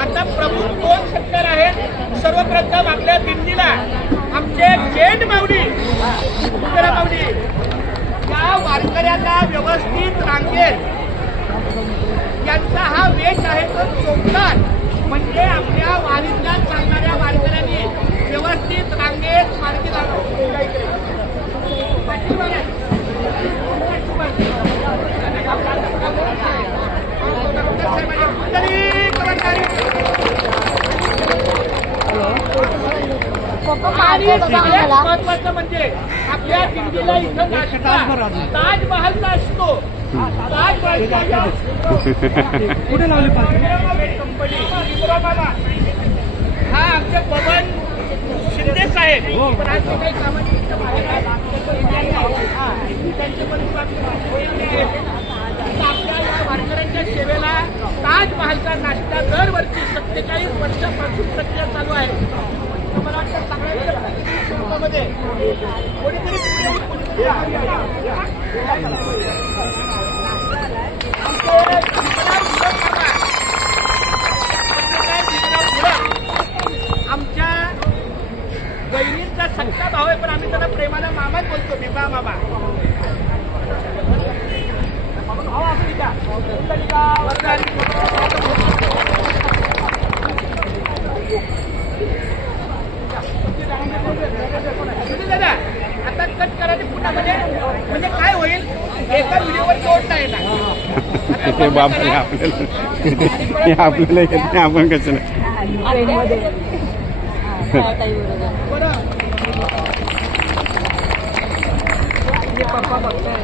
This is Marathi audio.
आता प्रमुख 2 शेतकरी आहेत. सर्वप्रथम आपल्या दिंडीला आमचे जैन माऊली या वारकऱ्यांना व्यवस्थित रांगेत यांचा हा वेश आहे तो चोपदार, म्हणजे आपल्या वारीतल्या चालणाऱ्या वारकऱ्यांनी व्यवस्थित रांगेत मार्गी महत्वाचं म्हणजे आपल्या दिंडीला इथं ताजमहलचा असतो. कुठे लावली कंपनी हा आमचे बबन शिंदे साहेब पण आज काही कामानिमित्त आपल्या या वारकऱ्यांच्या सेवेला ताजमहलचा नाश्ता दरवर्षी 47 वर्षापासून प्रक्रिया चालू आहे. मला वाटतं सगळ्यांमध्ये आमच्या बहिणींचा सख्खा भाव आहे, पण आम्ही त्यांना प्रेमानं मामाच बोलतो. बिबा मामा दादा आता कट करायचे पुन्हा म्हणजे काय होईल, एका व्हिडिओवर जोडता येणार आपल्याला आपण कसं पप्पा बघताय